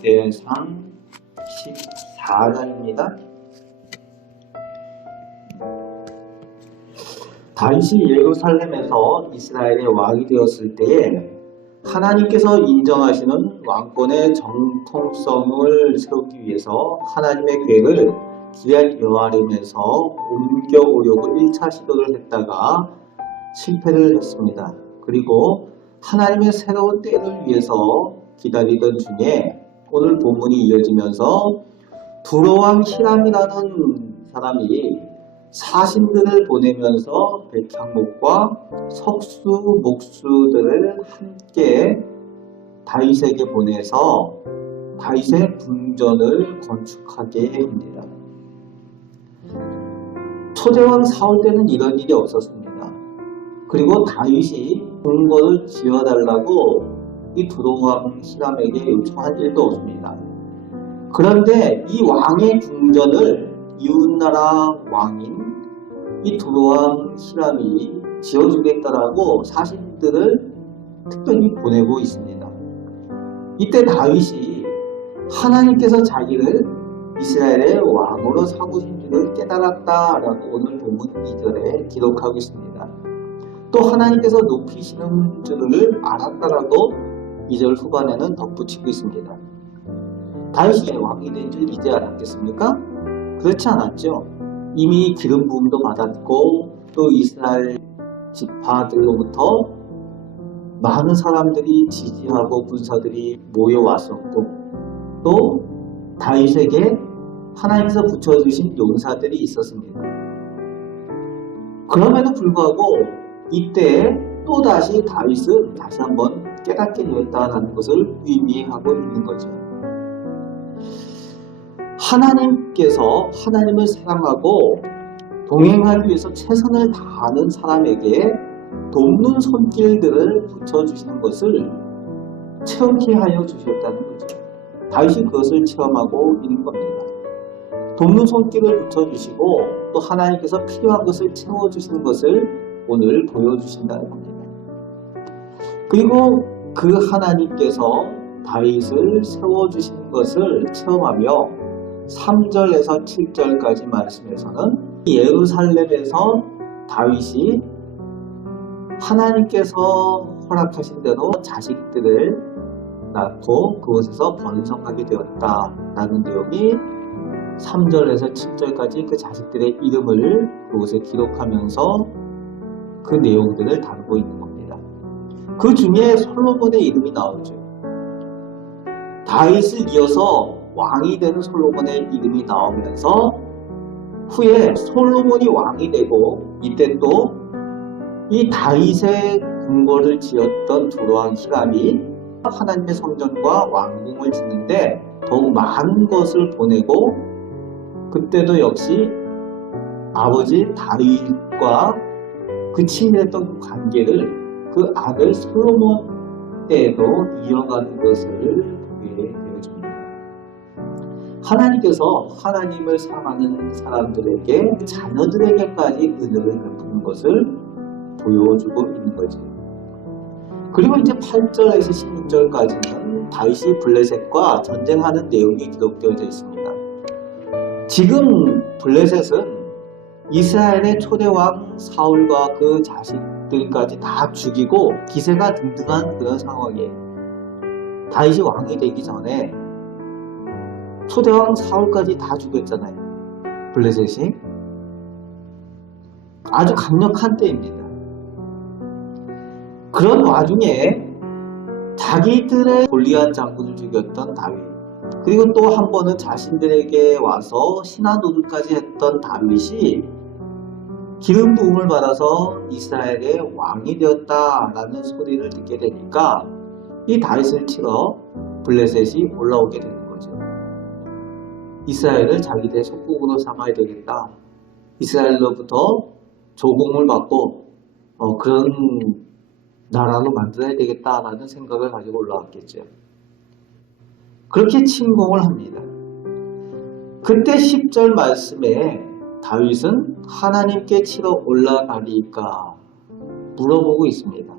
사무엘대상 14장입니다. 다윗이 예루살렘에서 이스라엘의 왕이 되었을 때에 하나님께서 인정하시는 왕권의 정통성을 세우기 위해서 하나님의 계획을 기럇 여아림에서 옮겨오려고 1차 시도를 했다가 실패를 했습니다. 그리고 하나님의 새로운 때를 위해서 기다리던 중에 오늘 본문이 이어지면서 두로왕 히람이라는 사람이 사신들을 보내면서 백향목과 석수, 목수들을 함께 다윗에게 보내서 다윗의 궁전을 건축하게 합니다. 초대왕 사울 때는 이런 일이 없었습니다. 그리고 다윗이 궁궐을 지어달라고 이 두로왕 히람에게 요청한 일도 없습니다. 그런데 이 왕의 궁전을 이웃나라 왕인 이 두로왕 히람이 지어주겠다라고 사신들을 특별히 보내고 있습니다. 이때 다윗이 하나님께서 자기를 이스라엘의 왕으로 삼으신 줄을 깨달았다라고 오늘 본문 2절에 기록하고 있습니다. 또 하나님께서 높이시는 줄을 알았다라고 2절 후반에는 덧붙이고 있습니다. 다윗이 왕이 된 줄 이제 알았겠습니까? 그렇지 않았죠. 이미 기름 부음도 받았고 또 이스라엘 지파들로부터 많은 사람들이 지지하고 군사들이 모여왔었고 또 다윗에게 하나님께서 붙여주신 용사들이 있었습니다. 그럼에도 불구하고 이때 또다시 다윗은 다시 한번 깨닫게 되었다는 것을 의미하고 있는 거죠. 하나님께서 하나님을 사랑하고 동행하기 위해서 최선을 다하는 사람에게 돕는 손길들을 붙여주시는 것을 체험케 하여 주셨다는 거죠. 다윗이 그것을 체험하고 있는 겁니다. 돕는 손길을 붙여주시고 또 하나님께서 필요한 것을 채워주시는 것을 오늘 보여주신다는 겁니다. 그리고 그 하나님께서 다윗을 세워주신 것을 체험하며 3절에서 7절까지 말씀에서는 예루살렘에서 다윗이 하나님께서 허락하신 대로 자식들을 낳고 그곳에서 번성하게 되었다라는 내용이 3절에서 7절까지 그 자식들의 이름을 그곳에 기록하면서 그 내용들을 다루고 있는 겁니다. 그 중에 솔로몬의 이름이 나오죠. 다윗을 이어서 왕이 되는 솔로몬의 이름이 나오면서 후에 솔로몬이 왕이 되고 이때 또 이 다윗의 궁궐을 지었던 두로왕 히람이 하나님의 성전과 왕궁을 짓는데 더욱 많은 것을 보내고 그때도 역시 아버지 다윗과 그 친밀했던 관계를 그 아들 솔로몬에도 이어가는 것을 보게 되어집니다. 하나님께서 하나님을 사랑하는 사람들에게 자녀들에게까지 은혜를 베푸는 것을 보여주고 있는 거죠. 그리고 이제 8절에서 16절까지는 다윗이 블레셋과 전쟁하는 내용이 기록되어져 있습니다. 지금 블레셋은 이스라엘의 초대왕 사울과 그 자식들까지 다 죽이고 기세가 등등한 그런 상황이에요. 다윗이 왕이 되기 전에 초대왕 사울까지 다 죽였잖아요. 블레셋이 아주 강력한 때입니다. 그런 와중에 자기들의 골리앗 장군을 죽였던 다윗, 그리고 또 한 번은 자신들에게 와서 신하노릇까지 했던 다윗이 기름 부음을 받아서 이스라엘의 왕이 되었다라는 소리를 듣게 되니까 이 다윗을 치러 블레셋이 올라오게 되는 거죠. 이스라엘을 자기들의 속국으로 삼아야 되겠다. 이스라엘로부터 조공을 받고 그런 나라로 만들어야 되겠다라는 생각을 가지고 올라왔겠죠. 그렇게 침공을 합니다. 그때 10절 말씀에 다윗은 하나님께 치러 올라가리까 물어보고 있습니다.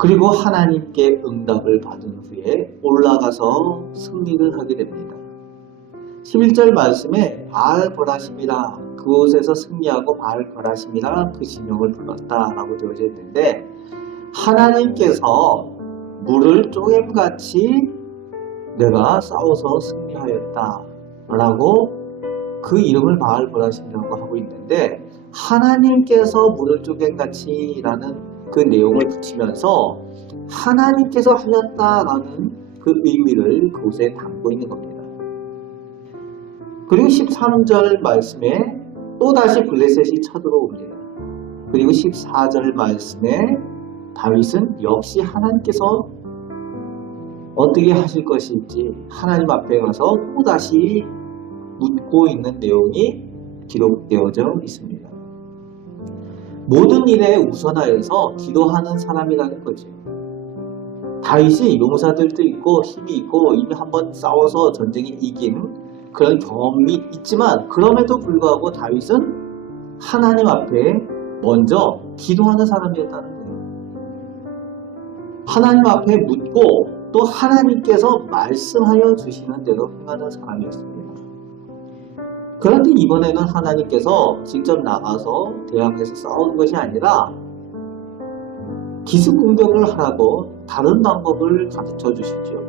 그리고 하나님께 응답을 받은 후에 올라가서 승리를 하게 됩니다. 11절 말씀에 바알거라심이라 그곳에서 승리하고 바알거라심이라 그 지명을 불렀다 라고 되어져 있는데, 하나님께서 물을 쪼개같이 내가 싸워서 승리하였다 라고 그 이름을 바알거라심이라고 하고 있는데, 하나님께서 물을 쪼개같이 라는 그 내용을 붙이면서 하나님께서 하셨다라는 그 의미를 그곳에 담고 있는 겁니다. 그리고 13절 말씀에 또다시 블레셋이 쳐들어옵니다. 그리고 14절 말씀에 다윗은 역시 하나님께서 어떻게 하실 것인지 하나님 앞에 가서 또다시 묻고 있는 내용이 기록되어져 있습니다. 모든 일에 우선하여서 기도하는 사람이라는 거죠. 다윗이 용사들도 있고 힘이 있고 이미 한번 싸워서 전쟁에 이긴 그런 경험이 있지만, 그럼에도 불구하고 다윗은 하나님 앞에 먼저 기도하는 사람이었다는 거예요. 하나님 앞에 묻고 또 하나님께서 말씀하여 주시는 대로 행하는 사람이었습니다. 그런데 이번에는 하나님께서 직접 나가서 대항해서 싸우는 것이 아니라 기습 공격을 하라고 다른 방법을 가르쳐 주시죠.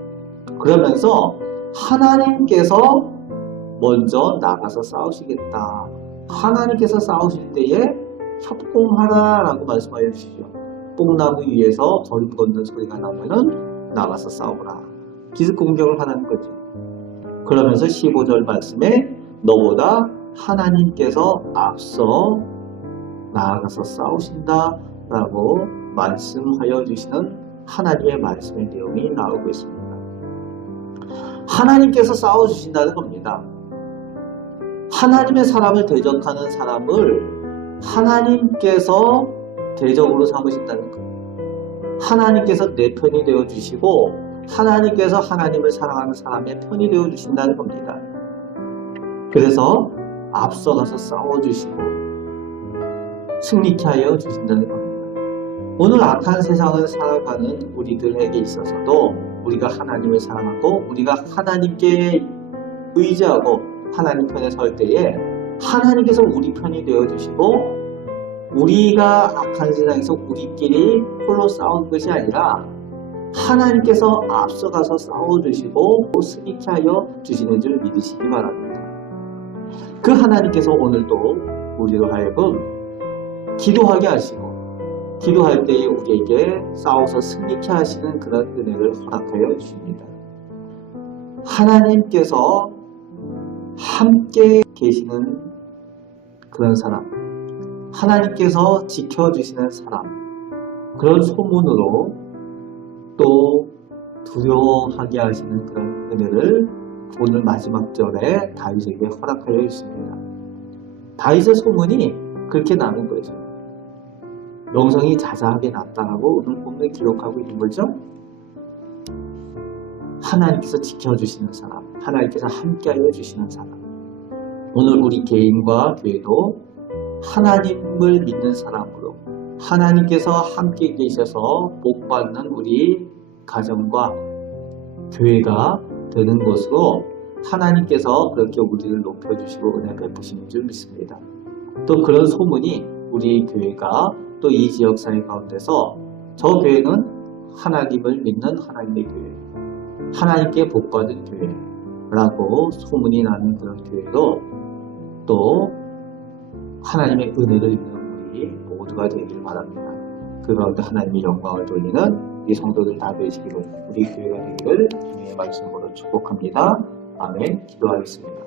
그러면서 하나님께서 먼저 나가서 싸우시겠다. 하나님께서 싸우실 때에 협공하라 라고 말씀하여 주시죠. 뽕나무 위에서 걸음 걷는 소리가 나면은 나가서 싸우라. 기습 공격을 하라는 거죠. 그러면서 15절 말씀에 너보다 하나님께서 앞서 나아가서 싸우신다 라고 말씀하여 주시는 하나님의 말씀의 내용이 나오고 있습니다. 하나님께서 싸워주신다는 겁니다. 하나님의 사람을 대적하는 사람을 하나님께서 대적으로 삼으신다는 거예요. 하나님께서 내 편이 되어주시고 하나님께서 하나님을 사랑하는 사람의 편이 되어주신다는 겁니다. 그래서 앞서가서 싸워주시고 승리케 하여 주신다는 겁니다. 오늘 악한 세상을 살아가는 우리들에게 있어서도 우리가 하나님을 사랑하고 우리가 하나님께 의지하고 하나님 편에 설 때에 하나님께서 우리 편이 되어주시고, 우리가 악한 세상에서 우리끼리 홀로 싸우는 것이 아니라 하나님께서 앞서가서 싸워주시고 승리케 하여 주시는 줄 믿으시기 바랍니다. 그 하나님께서 오늘도 우리로 하여금 기도하게 하시고 기도할 때에 우리에게 싸워서 승리케 하시는 그런 은혜를 허락하여 주십니다. 하나님께서 함께 계시는 그런 사람, 하나님께서 지켜주시는 사람, 그런 소문으로 또 두려워하게 하시는 그런 은혜를 오늘 마지막 절에 다윗에게 허락하여 주십니다. 다윗의 소문이 그렇게 나는 거죠. 명성이 자자하게 났다라고 오늘 본문에 기록하고 있는 거죠. 하나님께서 지켜주시는 사람, 하나님께서 함께하여 주시는 사람. 오늘 우리 개인과 교회도 하나님을 믿는 사람으로 하나님께서 함께 계셔서 복받는 우리 가정과 교회가 되는 것으로 하나님께서 그렇게 우리를 높여주시고 은혜 베푸시는 줄 믿습니다. 또 그런 소문이 우리 교회가 또 이 지역사회 가운데서 저 교회는 하나님을 믿는 하나님의 교회, 하나님께 복받은 교회라고 소문이 나는 그런 교회로 또 하나님의 은혜를 입는 우리 모두가 되기를 바랍니다. 그 가운데 하나님의 영광을 돌리는 우리 성도들 다 되시기를, 우리 교회가 되기를 주님의 말씀으로 축복합니다. 아멘. 기도하겠습니다.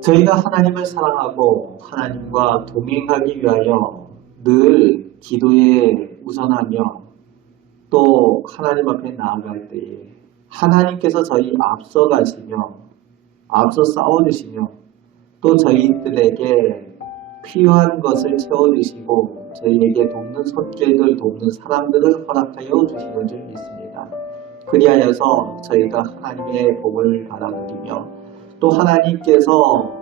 저희가 하나님을 사랑하고 하나님과 동행하기 위하여 늘 기도에 우선하며 또 하나님 앞에 나아갈 때에 하나님께서 저희 앞서 가시며 앞서 싸워주시며 또 저희들에게 필요한 것을 채워주시고 저희에게 돕는 손길들, 돕는 사람들을 허락하여 주시는 줄 믿습니다. 그리하여서 저희가 하나님의 복을 받아 누리며 또 하나님께서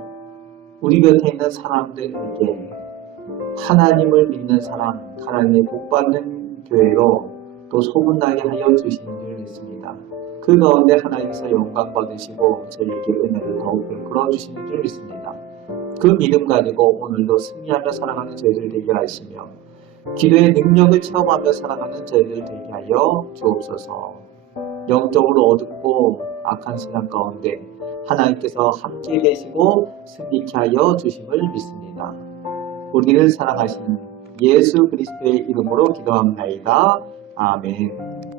우리 곁에 있는 사람들에게 하나님을 믿는 사람, 하나님의 복받는 교회로 또 소문나게 하여 주시는 줄 믿습니다. 그 가운데 하나님께서 영광 받으시고 저희에게 은혜를 더욱 베풀어 주시는 줄 믿습니다. 그 믿음 가지고 오늘도 승리하며 살아가는 저희들 되게 하시며 기도의 능력을 체험하며 살아가는 저희들 되게 하여 주옵소서. 영적으로 어둡고 악한 세상 가운데 하나님께서 함께 계시고 승리케 하여 주심을 믿습니다. 우리를 사랑하시는 예수 그리스도의 이름으로 기도합니다. 아멘.